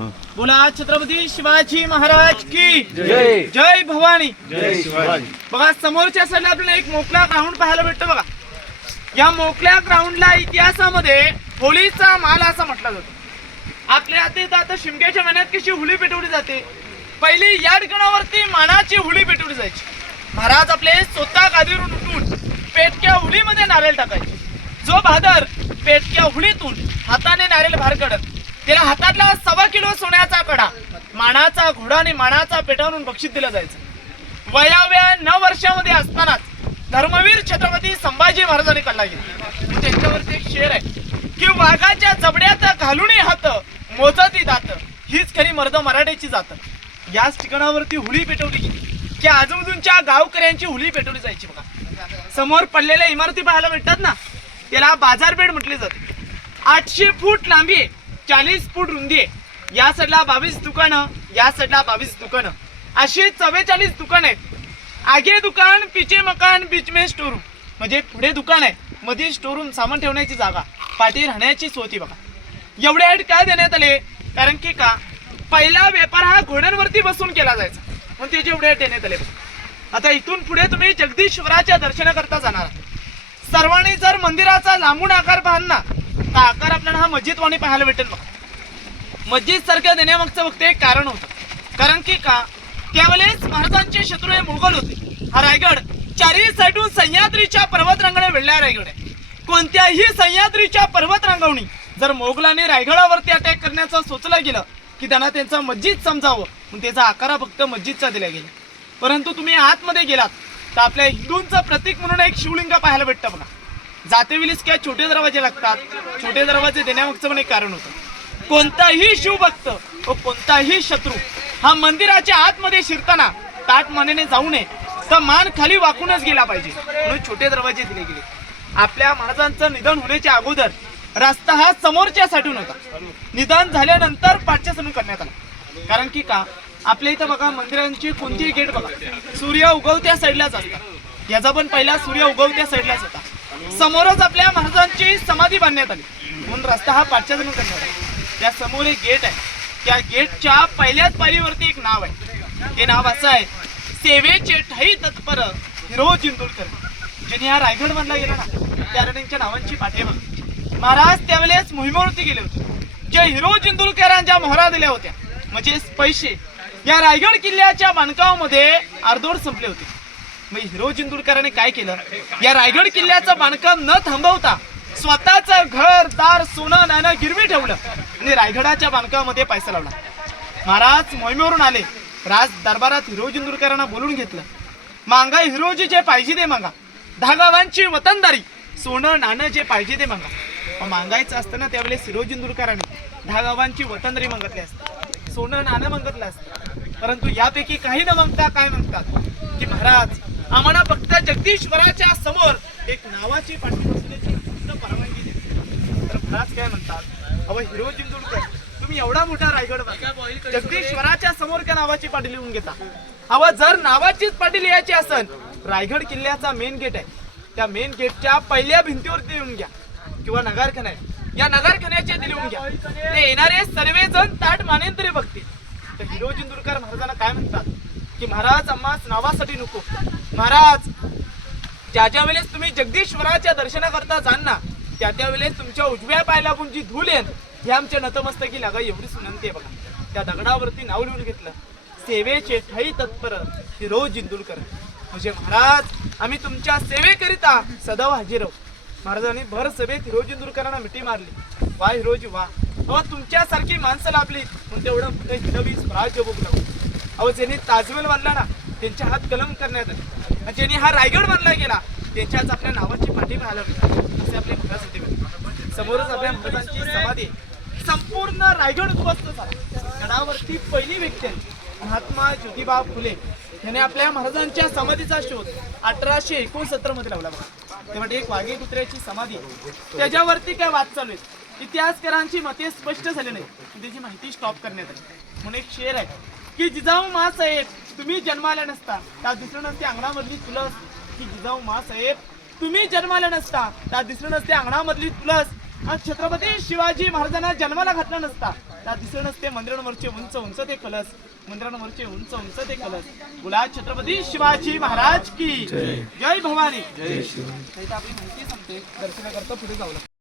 बोला छत्रपती शिवाजी महाराज की जय. जय भवानी. जय शिवाजी. बघा समोरच्या साईडला आपल्याला एक मोकळा ग्राउंड पाहायला भेटतो. बघा या मोकळ्या ग्राउंडला इतिहासामध्ये होळीचा माल असा म्हटला जातो. आपल्या आता शिमग्याच्या महिन्यात कशी होळी पेटवली जाते, पहिली या ठिकाणावरती मानाची होळी पेटवली जायची. महाराज आपले स्वतः गादीवरून उठून पेटक्या होळीमध्ये नारळ टाकायचे. जो बहादर पेटक्या होळीतून हाताने नारळ बाहेर काढत त्याला हातातला 1.25 किलो सोन्याचा कडा, मानाचा घोडा आणि मानाचा पेटावून बक्षीस दिलं जायचं. वयाव्या 9 वर्षामध्ये असतानाच धर्मवीर छत्रपती संभाजी महाराजांनी कल्ला गेला. त्यांच्यावरती एक शेर आहे की वाघाच्या जबड्यात घालून हात मोजती दात, हीच खरी मर्द मराठ्याची जात. याच ठिकाणावरती होळी पेटवली गेली की आजूबाजूच्या गावकऱ्यांची होळी पेटवली जायची. बघा समोर पडलेल्या इमारती पाहायला भेटतात ना, त्याला बाजारपेठ म्हटली जाते. 800 फूट लांबी आहे, 40 फूट रुंदी आहे. या साईडला 22 दुकानं, या साईडला 22 दुकानं, अशी 44 दुकान आहेत. आगे दुकान, पिछे मकान, बीच में स्टोरूम. म्हणजे पुढे दुकान आहे, मध्ये स्टोरूम, सामान ठेवण्याची जागा, पाठी राहण्याची सोय होती. बघा एवढे ॲड काय देण्यात आले, कारण की का पहिला व्यापार हा घोड्यांवरती बसून केला जायचा, म्हणून त्याचे एवढे ॲड देण्यात आले. आता इथून पुढे तुम्ही जगदीश्वराच्या दर्शनाकरता जाणार आहात. सर्वांनी जर मंदिराचा लांबून आकार पाहाल ना, तर आकार आपल्याला हा मस्जिदवाणी पाहायला भेटेल. बघा मस्जिद सारखं देण्यामागचं फक्त एक कारण होतं, कारण की का त्यावेळेस महाराजांचे शत्रू हे मुघल होते. हा रायगड चारही साईडून सह्याद्रीच्या पर्वतरांगाने वेढलेला रायगड आहे. कोणत्याही सह्याद्रीच्या पर्वतरांगावनी जर मोगलांनी रायगडावरती अटॅक करण्याचं सोचलं गेलं की त्यांना त्यांचा मस्जिद समजावं, म्हणून त्याचा आकार फक्त मस्जिदचा दिला गेला. परंतु तुम्ही आतमध्ये गेलात तर आपल्या हिंदूंचं प्रतीक म्हणून एक शिवलिंग पाहायला भेटतं. बघा जातेवेळीस काय छोटे दरवाजे लागतात, छोटे दरवाजे देण्यामागचं पण एक कारण होतं. कोणताही शिवभक्त व कोणताही शत्रू हा मंदिराच्या आतमध्ये शिरताना ताट मानेने जाऊ नये, तर मान खाली वाकूनच गेला पाहिजे, म्हणून छोटे दरवाजे दिले गेले. आपल्या महाराजांचं निधन होण्याच्या अगोदर रस्ता हा समोरच्या साईडून होता. निधन झाल्यानंतर पाठच्या साईडून करण्यात आला. कारण की का आपल्या इथं बघा मंदिरांची कोणतीही गेट बघा सूर्य उगवत्या साईडलाच असतात. याचा पण पहिला सूर्य उगवत्या साईडलाच होता. समोरच आपल्या महाराजांची समाधी बांधण्यात आली, म्हणून रस्ता हा पाठच्या साईडून करण्यात आला. त्या समोर एक गेट आहे, त्या गेटच्या पहिल्याच पायरीवरती एक नाव आहे. ते नाव असं आहे, सेवेचे ठाई तत्पर हिरो जिंतूरकर. ज्यांनी हा रायगड बांधला गेला ना, त्या त्यांच्या नावांची पाठी बघा. महाराज त्यावेळेस मोहिमेवरती गेले होते. जे हिरो जिंतूरकरांच्या मोहरा दिल्या होत्या म्हणजे पैसे, या रायगड किल्ल्याच्या बांधकामामध्ये अर्धोड संपले होते. मग हिरो जिंतूरकरांनी काय केलं, या रायगड किल्ल्याचं बांधकाम न थांबवता स्वतःचं घर दार सोनं नाणं गिरवी ठेवलं आणि रायगडाच्या बांधकामामध्ये पैसा लावला. महाराज मोहिमेवरून आले, राज दरबारात हिरो जिंतूरकरांना बोलून घेतलं. मांगा हिरोजी जे पाहिजे ते मागा, 10 गावांची वतनदारी, सोनं नाणं जे पाहिजे ते मागा. मागायचं असतं ना त्यावेळेस हिरो जिंतूरकरांनी 10 गावांची वतनदारी मागितली असते, सोनं नाणं मागितलं असतं. परंतु यापैकी काही न मागता काय म्हणतात की महाराज आम्हाला फक्त जगदीश्वराच्या समोर एक नावाची पाठी बसण्याची परवानगी देते. तर महाराज काय म्हणतात, अहो हिरो जिंतूरकर तुम्ही एवढा मोठा रायगड बांधला, जगदीश्वराच्या समोर का नावाची पाटी लिहून घेता. अहो जर नावाचीच पाटी लिहायची असेल, रायगड किल्ल्याचा मेन गेट आहे, त्या मेन गेटच्या पहिल्या भिंतीवरती लिहून घ्या, किंवा नगारखाना आहे या नगारखान्याचे लिहून घ्या. ते येणारे सर्वजण ताट मानेन तरी बघतील. तर हिरो जिंतूरकर महाराजांना काय म्हणतात की महाराज आम्हाच नावासाठी नको, महाराज ज्या वेळेस तुम्ही जगदीश्वराच्या दर्शनाकरता जाल ना, त्या वेळेस तुमच्या उजव्या पाय लागून जी धूल येईल ही आमच्या नतमस्तकी लागा एवढीच विनंती आहे. बघा त्या दगडावरती नाव लिहून घेतलं, सेवेचे ठाई तत्पर हिरो जिंतूरकर. म्हणजे महाराज आम्ही तुमच्या सेवेकरिता सदैव हजर आहोत. महाराजांनी भर सभेत हिरो जिंतूरकरांना मिठी मारली. वा हिरोजी वा, अहो तुमच्यासारखी माणसं लाभली म्हणून तेवढं मोठं हिरवी स्वराज्य भोग लागू. अहो ज्यांनी ताजमहल बांधला ना त्यांच्या हात कलम करण्यात आले, ज्यांनी हा रायगड बांधला गेला त्यांच्याच आपल्या नावाची पाठी पाहायला मिळाली. असे आपले महाराज होते. समोरच आपल्या महाराजांची समाधी, संपूर्ण रायगड उद्ध्वस्त झाला. गडावरती पहिली व्यक्ती महात्मा ज्योतिबा फुले याने आपल्या महाराजांच्या समाधीचा शोध 1869 मध्ये लावला. बघा तेव्हा एक वाघे कुत्र्याची समाधी, त्याच्यावरती काय वाद चालू आहे. इतिहासकारांची मते स्पष्ट झाली नाही, त्याची माहिती स्टॉप करण्यात आली. म्हणून एक शेर आहे की जिजाऊ मासाहेब तुम्ही जन्माला नसता त्या दिसलं नसते अंगणामधली तुलस, की जिजाऊ मासाहेब तुम्ही जन्माला नसता त्या दिसलं नसते अंगणामधली तुलस, आणि छत्रपती शिवाजी महाराजांना जन्माला घातला नसता त्या दिसत नसते मंदिरांवरचे उंच उंच ते कलश, मंदिरांवरचे उंच उंच ते कलश. बोला छत्रपती शिवाजी महाराज की जय भवानी. आपली माहिती सांगते, दर्शन करतो, पुढे जाऊ.